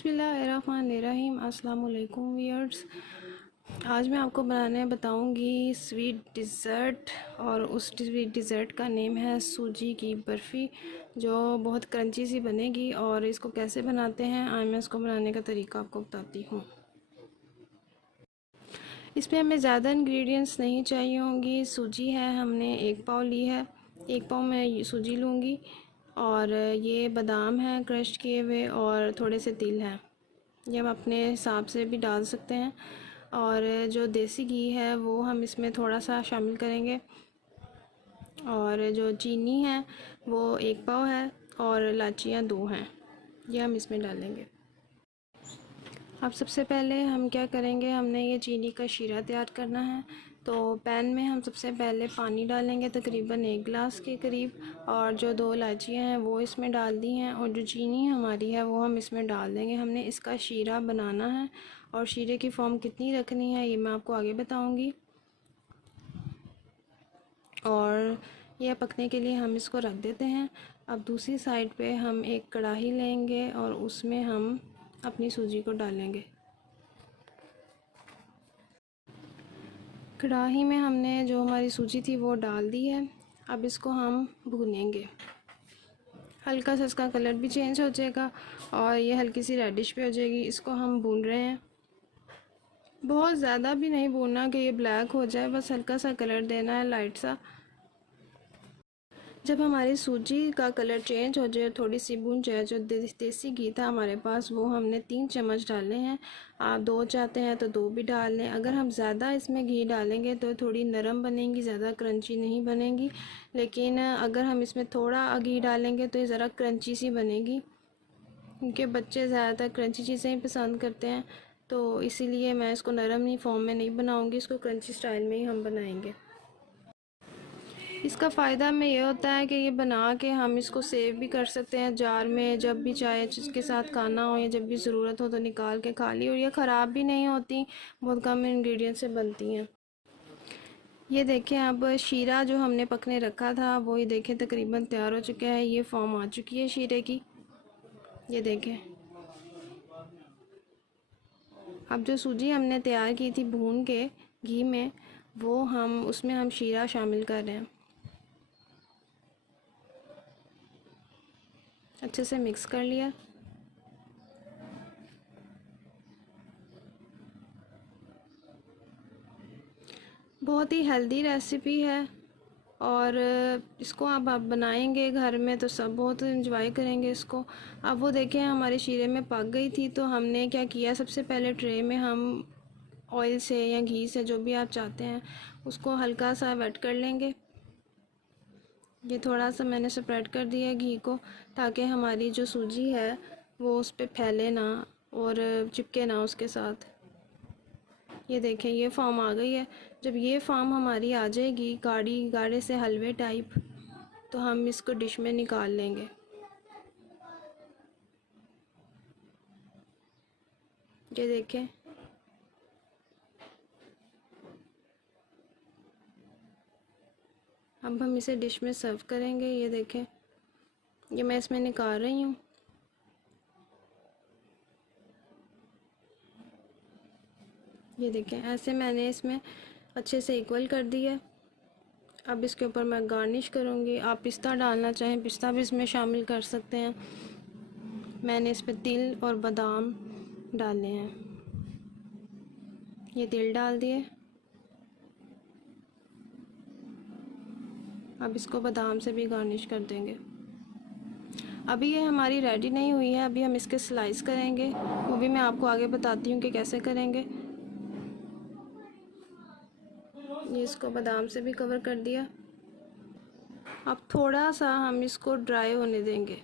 बिस्मिल्लाहिर्रहमानिर्रहीम। अस्सलाम वालेकुम व्यूअर्स। आज मैं आपको बनाने बताऊंगी स्वीट डिज़र्ट, और उस स्वीट डिज़र्ट का नेम है सूजी की बर्फ़ी, जो बहुत क्रंची सी बनेगी। और इसको कैसे बनाते हैं आज मैं इसको बनाने का तरीका आपको बताती हूँ। इसमें हमें ज़्यादा इंग्रेडिएंट्स नहीं चाहिए होंगी। सूजी है, हमने 1 पाव ली है, 1 पाव मैं सूजी लूँगी। और ये बादाम है क्रश किए हुए, और थोड़े से तिल हैं, ये हम अपने हिसाब से भी डाल सकते हैं। और जो देसी घी है वो हम इसमें थोड़ा सा शामिल करेंगे। और जो चीनी है वो 1 पाव है, और इलायचियाँ 2 हैं, ये हम इसमें डालेंगे। अब सबसे पहले हम क्या करेंगे, हमने ये चीनी का शीरा तैयार करना है। तो पैन में हम सबसे पहले पानी डालेंगे तकरीबन 1 गिलास के करीब, और जो 2 इलायचियाँ हैं वो इसमें डाल दी हैं, और जो चीनी हमारी है वो हम इसमें डाल देंगे। हमने इसका शीरा बनाना है, और शीरे की फॉर्म कितनी रखनी है ये मैं आपको आगे बताऊंगी। और यह पकने के लिए हम इसको रख देते हैं। अब दूसरी साइड पे हम एक कढ़ाई लेंगे, और उसमें हम अपनी सूजी को डालेंगे। कढ़ाई में हमने जो हमारी सूजी थी वो डाल दी है। अब इसको हम भूनेंगे, हल्का सा इसका कलर भी चेंज हो जाएगा, और ये हल्की सी रेडिश भी हो जाएगी। इसको हम भून रहे हैं, बहुत ज़्यादा भी नहीं भूनना कि ये ब्लैक हो जाए, बस हल्का सा कलर देना है, लाइट सा। जब हमारी सूजी का कलर चेंज हो जाए, थोड़ी सी भून जाए, जो देसी घी था हमारे पास वो हमने 3 चम्मच डाले हैं। आप 2 चाहते हैं तो 2 भी डाल लें। अगर हम ज़्यादा इसमें घी डालेंगे तो थोड़ी नरम बनेगी, ज़्यादा क्रंची नहीं बनेगी। लेकिन अगर हम इसमें थोड़ा घी डालेंगे तो ये ज़रा क्रंची सी बनेगी, क्योंकि बच्चे ज़्यादातर क्रंची चीज़ें ही पसंद करते हैं। तो इसीलिए मैं इसको नरम ही फॉर्म में नहीं बनाऊँगी, इसको क्रंची स्टाइल में ही हम बनाएँगे। इसका फ़ायदा हमें ये होता है कि ये बना के हम इसको सेव भी कर सकते हैं जार में, जब भी चाहे जिसके साथ खाना हो या जब भी ज़रूरत हो तो निकाल के खा ली। और ये ख़राब भी नहीं होती, बहुत कम इंग्रेडिएंट से बनती हैं। ये देखें, अब शीरा जो हमने पकने रखा था वो ये देखें तकरीबन तैयार हो चुका है, ये फॉर्म आ चुकी है शीरे की, ये देखें। अब जो सूजी हमने तैयार की थी भून के घी में, वो हम उसमें हम शीरा शामिल कर रहे हैं। अच्छे से मिक्स कर लिया। बहुत ही हेल्दी रेसिपी है, और इसको अब आप बनाएंगे घर में तो सब बहुत इंजॉय करेंगे इसको। अब वो देखें हमारे शीरे में पक गई थी, तो हमने क्या किया, सबसे पहले ट्रे में हम ऑयल से या घी से, जो भी आप चाहते हैं, उसको हल्का सा वेट कर लेंगे। ये थोड़ा सा मैंने स्प्रेड कर दिया घी को, ताकि हमारी जो सूजी है वो उस पर फैले ना और चिपके ना उसके साथ। ये देखें ये फॉर्म आ गई है। जब ये फॉर्म हमारी आ जाएगी गाढ़ी गाढ़े से हलवे टाइप, तो हम इसको डिश में निकाल लेंगे। ये देखें, अब हम इसे डिश में सर्व करेंगे। ये देखें, ये मैं इसमें निकाल रही हूँ। ये देखें, ऐसे मैंने इसमें अच्छे से इक्वल कर दिया। अब इसके ऊपर मैं गार्निश करूँगी। आप पिस्ता डालना चाहें पिस्ता भी इसमें शामिल कर सकते हैं। मैंने इस पर तिल और बादाम डाले हैं, ये तिल डाल दिए। अब इसको बादाम से भी गार्निश कर देंगे। अभी ये हमारी रेडी नहीं हुई है, अभी हम इसके स्लाइस करेंगे, वो भी मैं आपको आगे बताती हूँ कि कैसे करेंगे। ये इसको बादाम से भी कवर कर दिया। अब थोड़ा सा हम इसको ड्राई होने देंगे,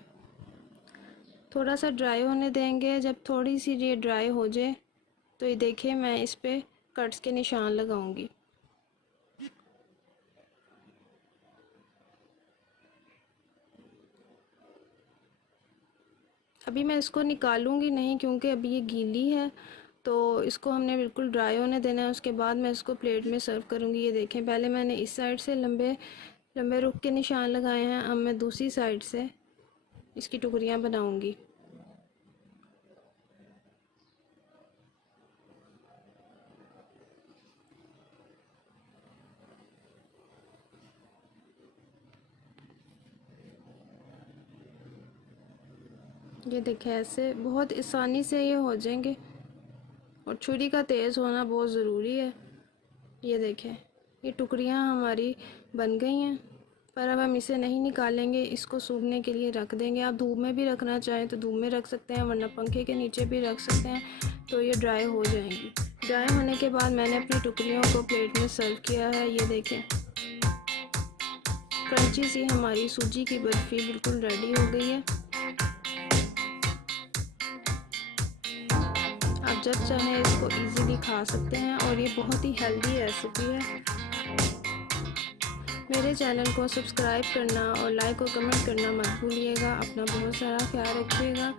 थोड़ा सा ड्राई होने देंगे। जब थोड़ी सी ये ड्राई हो जाए तो ये देखिए मैं इस पर कट्स के निशान लगाऊंगी। अभी मैं इसको निकालूंगी नहीं, क्योंकि अभी ये गीली है, तो इसको हमने बिल्कुल ड्राई होने देना है। उसके बाद मैं इसको प्लेट में सर्व करूंगी। ये देखें, पहले मैंने इस साइड से लंबे लंबे रुख के निशान लगाए हैं, अब मैं दूसरी साइड से इसकी टुकड़ियाँ बनाऊंगी। ये देखें, ऐसे बहुत आसानी से ये हो जाएंगे और छुरी का तेज़ होना बहुत ज़रूरी है। ये देखें, ये टुकड़ियाँ हमारी बन गई हैं, पर अब हम इसे नहीं निकालेंगे, इसको सूखने के लिए रख देंगे। आप धूप में भी रखना चाहें तो धूप में रख सकते हैं, वरना पंखे के नीचे भी रख सकते हैं, तो ये ड्राई हो जाएंगी। ड्राई होने के बाद मैंने अपनी टुकड़ियों को प्लेट में सर्व किया है। ये देखें, क्रंची सी हमारी सूजी की बर्फ़ी बिल्कुल रेडी हो गई है। आप जब चाहें इसको इजीली खा सकते हैं और ये बहुत ही हेल्दी रेसिपी है। मेरे चैनल को सब्सक्राइब करना और लाइक और कमेंट करना मत भूलिएगा। अपना बहुत सारा ख्याल रखिएगा।